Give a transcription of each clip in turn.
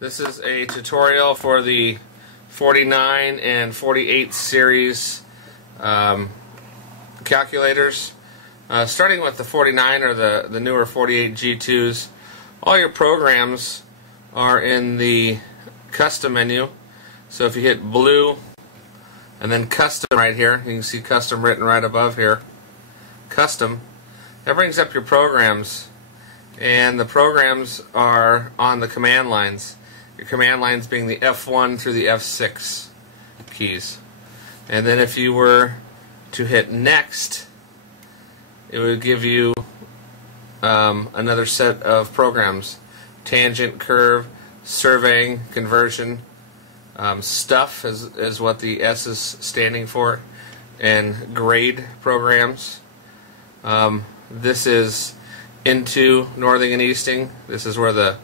This is a tutorial for the 49 and 48 series calculators. Starting with the 49 or the newer 48 G2s, all your programs are in the custom menu. So if you hit blue and then custom right here, you can see custom written right above here. Custom, that brings up your programs, and the programs are on the command lines. Your command lines being the F1 through the F6 keys. And then if you were to hit next, it would give you another set of programs: tangent, curve, surveying, conversion, stuff is what the S is standing for, and grade programs. This is into northing and easting. This is where the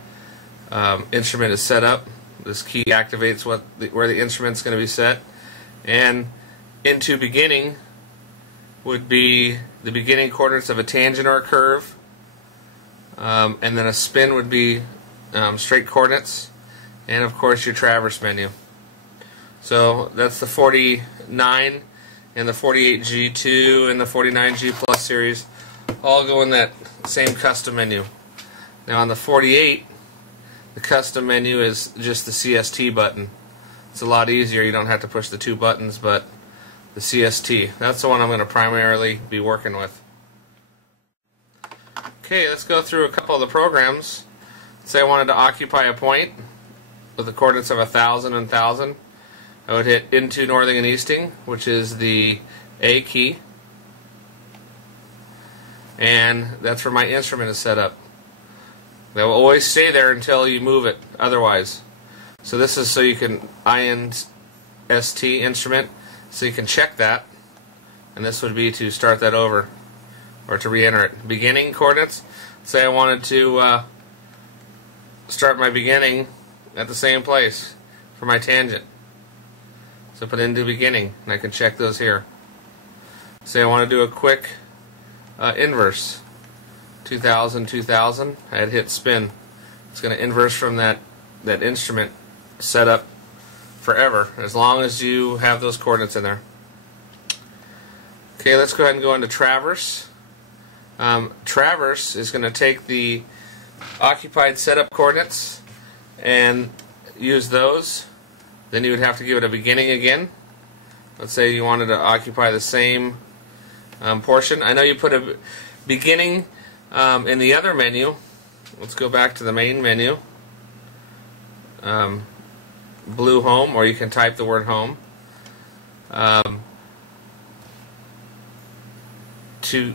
instrument is set up. This key activates where the instrument's going to be set. And into beginning would be the beginning coordinates of a tangent or a curve, and then a spin would be straight coordinates, and of course your traverse menu. So that's the 49 and the 48 G2 and the 49 G Plus series all go in that same custom menu. Now on the 48, the custom menu is just the CST button. It's a lot easier. You don't have to push the two buttons, but the CST. That's the one I'm going to primarily be working with. Okay, let's go through a couple of the programs. Say I wanted to occupy a point with the coordinates of 1,000 and 1,000. I would hit into northing and easting, which is the A key, and that's where my instrument is set up. They will always stay there until you move it otherwise. So this is so you can INST instrument, so you can check that, and this would be to start that over or to re-enter it. Beginning coordinates, say I wanted to start my beginning at the same place for my tangent. So put into beginning, and I can check those here. Say I want to do a quick inverse, 2,000, 2,000. I'd hit spin. It's going to inverse from that instrument set up forever, as long as you have those coordinates in there. Okay, let's go ahead and go into traverse. Traverse is going to take the occupied setup coordinates and use those. Then you would have to give it a beginning again. Let's say you wanted to occupy the same portion. I know you put a beginning in the other menu. Let's go back to the main menu. Blue home, or you can type the word home. To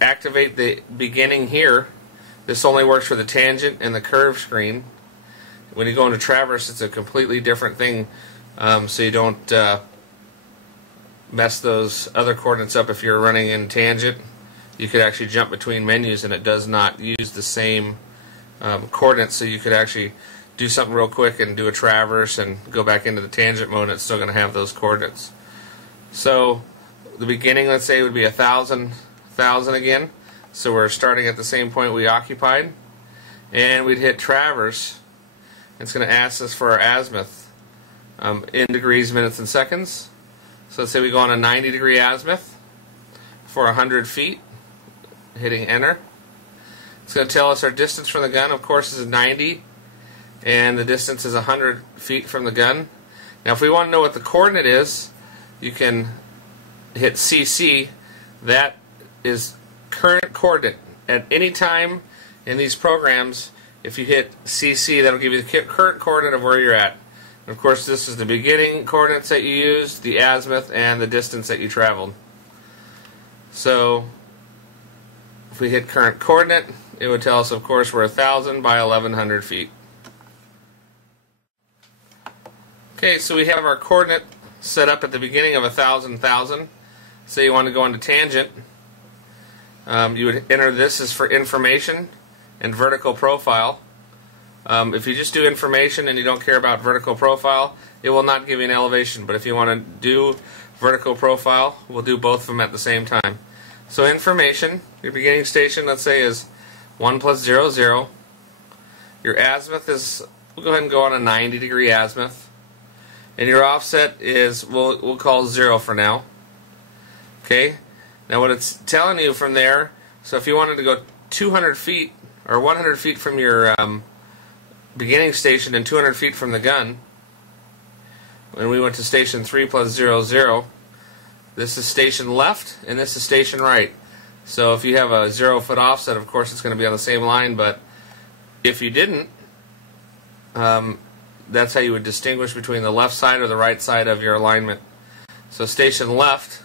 activate the beginning here, this only works for the tangent and the curve screen. When you go into traverse, it's a completely different thing, so you don't mess those other coordinates up. If you're running in tangent, you could actually jump between menus, and it does not use the same coordinates, so you could actually do something real quick and do a traverse and go back into the tangent mode, and it's still going to have those coordinates. So the beginning, let's say, would be 1,000, 1,000 again. So we're starting at the same point we occupied, and we'd hit traverse. It's going to ask us for our azimuth in degrees, minutes, and seconds. So let's say we go on a 90-degree azimuth for 100 feet, hitting enter. It's going to tell us our distance from the gun. Of course, is 90, and the distance is 100 feet from the gun. Now, if we want to know what the coordinate is, you can hit CC. That is current coordinate. At any time in these programs, if you hit CC, that'll give you the current coordinate of where you're at. And of course, this is the beginning coordinates that you used, the azimuth, and the distance that you traveled. So if we hit current coordinate, it would tell us, of course, we're 1,000 by 1,100 feet. Okay, so we have our coordinate set up at the beginning of 1,000, 1,000. Say you want to go into tangent. You would enter this as for information and vertical profile. If you just do information and you don't care about vertical profile, it will not give you an elevation. But if you want to do vertical profile, we'll do both of them at the same time. So information, your beginning station, let's say, is 1 plus 0, 0. Your azimuth is we'll go ahead and go on a 90-degree azimuth. And your offset is, we'll call 0 for now. Okay? Now what it's telling you from there, so if you wanted to go 200 feet or 100 feet from your beginning station and 200 feet from the gun, when we went to station 3 plus 0, 0, this is station left and this is station right. So if you have a 0-foot offset, of course it's going to be on the same line, but if you didn't, that's how you would distinguish between the left side or the right side of your alignment. So station left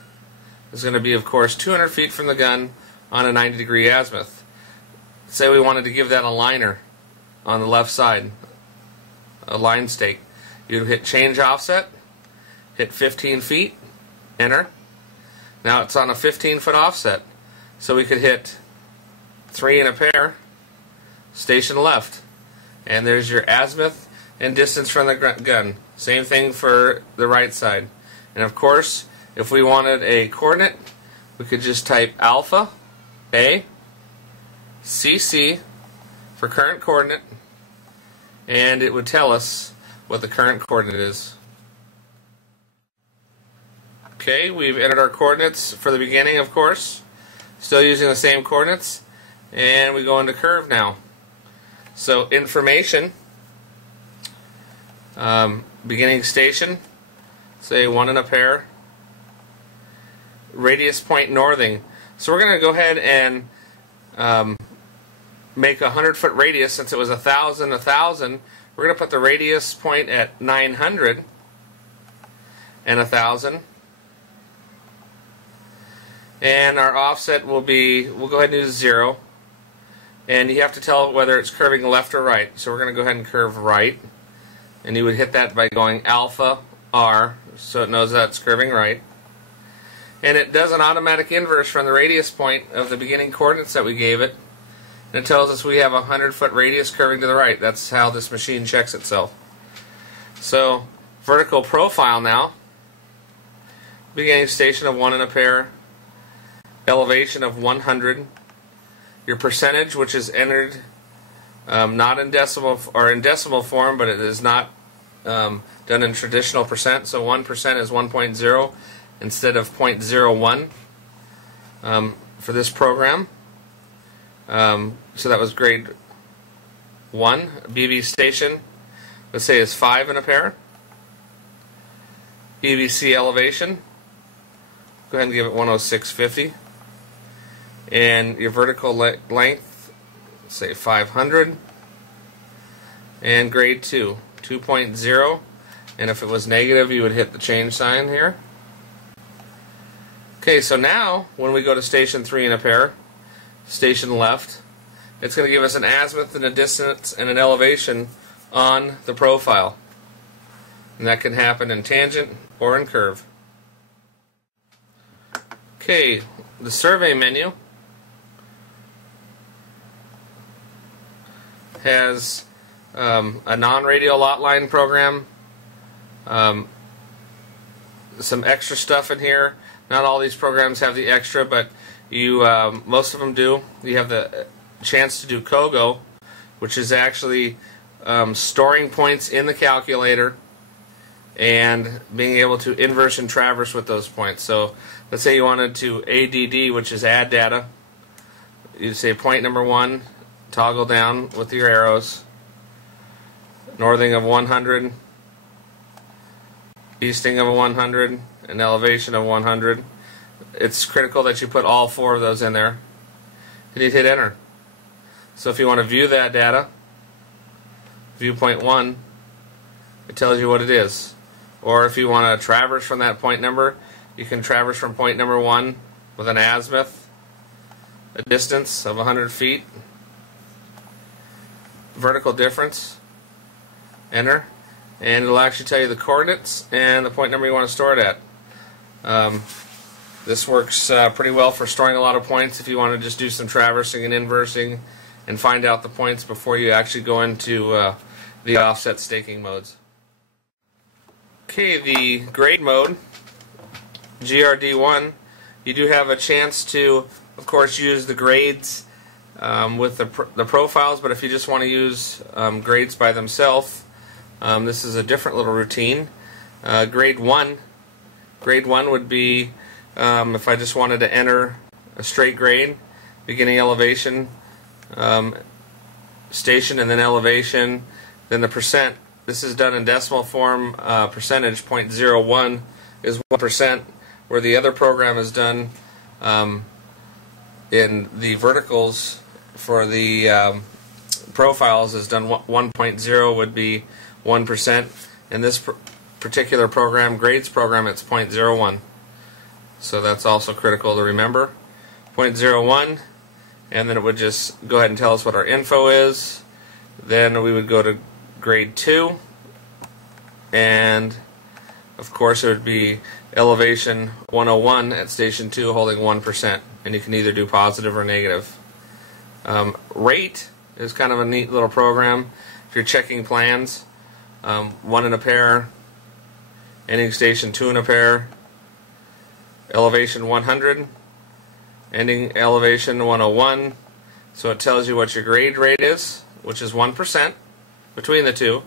is going to be, of course, 200 feet from the gun on a 90-degree azimuth. Say we wanted to give that a liner on the left side, a line stake. You'd hit change offset, hit 15 feet, enter. Now it's on a 15-foot offset. So we could hit 3 in a pair, station left. And there's your azimuth and distance from the gun. Same thing for the right side. And of course, if we wanted a coordinate, we could just type alpha, A, CC for current coordinate, and it would tell us what the current coordinate is. Okay, we've entered our coordinates for the beginning, of course. Still using the same coordinates. And we go into curve now. So information, beginning station, say 1 in a pair, radius point northing. So we're going to go ahead and make a 100-foot radius. Since it was 1,000, 1,000, we're going to put the radius point at 900 and 1,000. And our offset will be, we'll go ahead and use 0. And you have to tell it whether it's curving left or right. So we're going to go ahead and curve right. And you would hit that by going alpha R, so it knows that's curving right. And it does an automatic inverse from the radius point of the beginning coordinates that we gave it. And it tells us we have a 100-foot radius curving to the right. That's how this machine checks itself. So vertical profile now. Beginning station of 1 in a pair. Elevation of 100. Your percentage, which is entered not in decimal or in decimal form, but it is not done in traditional percent. So 1% is 1.0 instead of 0.01 for this program. So that was grade 1. BB station, let's say, is 5 in a pair. BBC elevation, go ahead and give it 106.50. And your vertical length, say 500. And grade 2, 2.0. And if it was negative, you would hit the change sign here. Okay, so now when we go to station 3 in a pair, station left, it's going to give us an azimuth and a distance and an elevation on the profile. And that can happen in tangent or in curve. Okay, the survey menu has a non-radial lot line program, some extra stuff in here. Not all these programs have the extra, but you most of them do. You have the chance to do COGO, which is actually storing points in the calculator and being able to inverse and traverse with those points. So let's say you wanted to ADD, which is add data. You say point number 1, toggle down with your arrows, northing of 100, easting of 100, and elevation of 100. It's critical that you put all 4 of those in there. And you hit enter. So if you want to view that data, view point 1, it tells you what it is. Or if you want to traverse from that point number, you can traverse from point number 1 with an azimuth, a distance of 100 feet, vertical difference, enter, and it'll actually tell you the coordinates and the point number you want to store it at. This works pretty well for storing a lot of points if you want to just do some traversing and inversing and find out the points before you actually go into the offset staking modes. Okay, the grade mode, GRD1, you do have a chance to, of course, use the grades with the profiles, but if you just want to use grades by themselves, This is a different little routine. Grade 1 would be if I just wanted to enter a straight grade, beginning elevation, station, and then elevation, then the percent. This is done in decimal form. Percentage 0.01 is 1%, where the other program is done in the verticals for the profiles is done 1.0 would be 1%. In this particular program, grades program, it's 0.01. So that's also critical to remember. 0.01, and then it would just go ahead and tell us what our info is. Then we would go to grade 2, and of course it would be elevation 101 at station 2 holding 1%, and you can either do positive or negative. Rate is kind of a neat little program if you're checking plans. 1 in a pair, ending station 2 in a pair, elevation 100, ending elevation 101. So it tells you what your grade rate is, which is 1% between the two.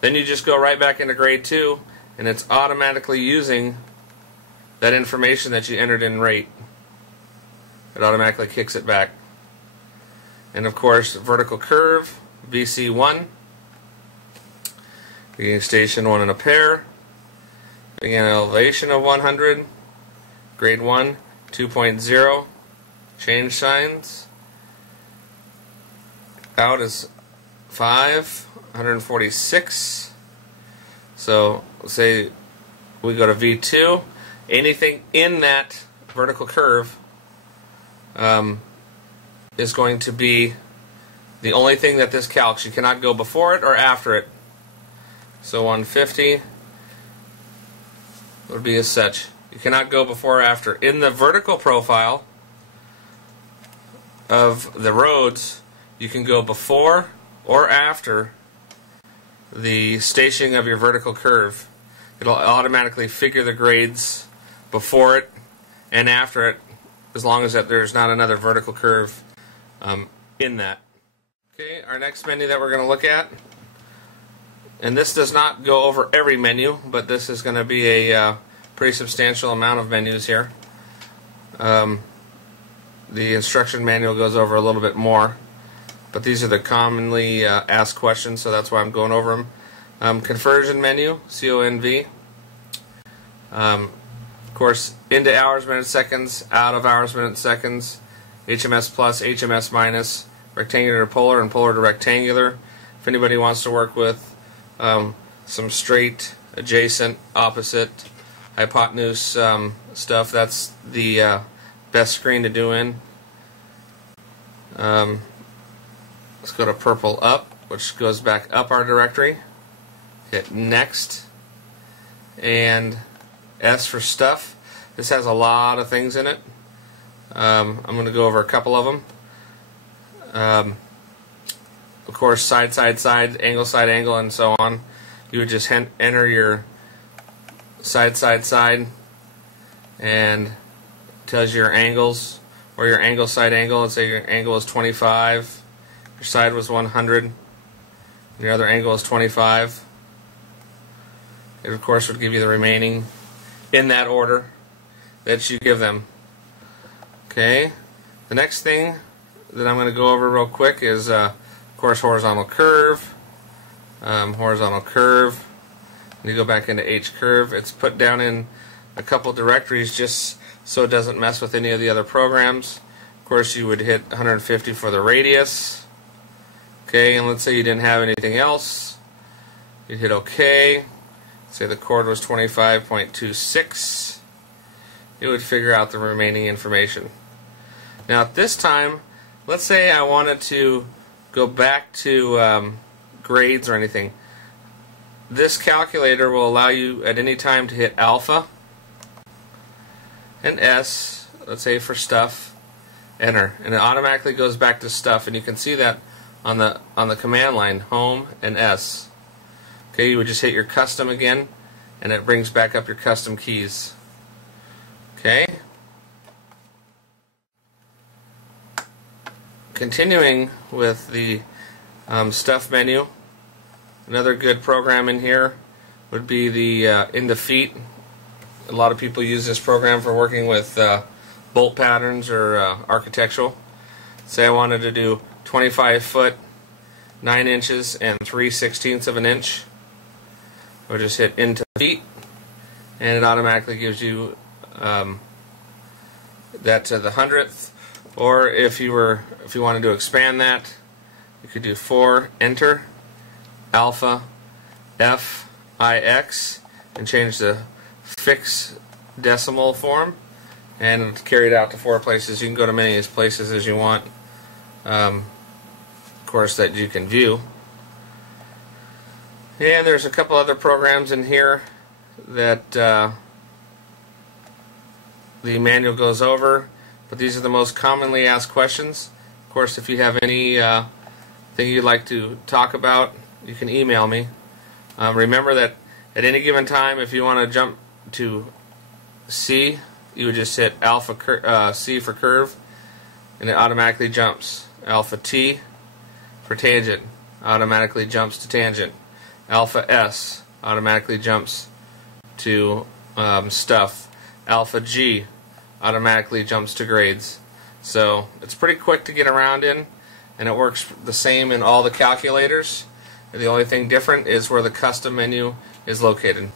Then you just go right back into grade 2, and it's automatically using that information that you entered in rate. It automatically kicks it back. And of course, vertical curve, VC1, beginning station 1 in a pair, beginning elevation of 100, grade 1, 2.0, change signs, out is 5, 146. So say we go to V2, anything in that vertical curve is going to be the only thing that this calcs. You cannot go before it or after it. So 150 would be as such. You cannot go before or after. In the vertical profile of the roads, you can go before or after the stationing of your vertical curve. It'll automatically figure the grades before it and after it, as long as that there's not another vertical curve in that. Okay, our next menu that we're going to look at, and this does not go over every menu, but this is going to be a pretty substantial amount of menus here. The instruction manual goes over a little bit more, but these are the commonly asked questions, so that's why I'm going over them. Conversion menu, CONV. Of course, into hours, minutes, seconds, out of hours, minutes, seconds, HMS plus, HMS minus, rectangular to polar, and polar to rectangular. If anybody wants to work with some straight, adjacent, opposite, hypotenuse stuff, that's the best screen to do in. Let's go to purple up, which goes back up our directory. Hit next, and S for stuff. This has a lot of things in it. I'm going to go over a couple of them. Of course, side, angle, and so on. You would just enter your side, and it tells you your angles, or your angle, side angle. Let's say your angle is 25, your side was 100, and your other angle is 25. It, of course, would give you the remaining in that order that you give them. Okay, the next thing that I'm going to go over real quick is, of course, horizontal curve. Horizontal curve. And you go back into H curve. It's put down in a couple directories just so it doesn't mess with any of the other programs. Of course, you would hit 150 for the radius. Okay, and let's say you didn't have anything else. You'd hit OK. Say the chord was 25.26. It would figure out the remaining information. Now at this time, let's say I wanted to go back to grades or anything. This calculator will allow you at any time to hit alpha and S, let's say for stuff, enter, and it automatically goes back to stuff, and you can see that on the command line, home and S. Okay, you would just hit your custom again, and it brings back up your custom keys. Okay. Continuing with the stuff menu, Another good program in here would be the Into Feet. A lot of people use this program for working with bolt patterns or architectural. Say I wanted to do 25 foot, 9 inches, and 3/16 of an inch. Or just hit Into Feet, and it automatically gives you that to the 100th. Or if you wanted to expand that, you could do 4 enter alpha FIX and change the fix decimal form, and carry it out to 4 places. You can go to many as places as you want, of course, that you can view. And there's a couple other programs in here that the manual goes over, but these are the most commonly asked questions. Of course, if you have any thing you'd like to talk about, you can email me. Remember that at any given time, if you want to jump to C, you would just hit alpha C for curve, and it automatically jumps. Alpha T for tangent, automatically jumps to tangent. Alpha S automatically jumps to stuff. Alpha G automatically jumps to grades. So it's pretty quick to get around in, and it works the same in all the calculators. The only thing different is where the custom menu is located.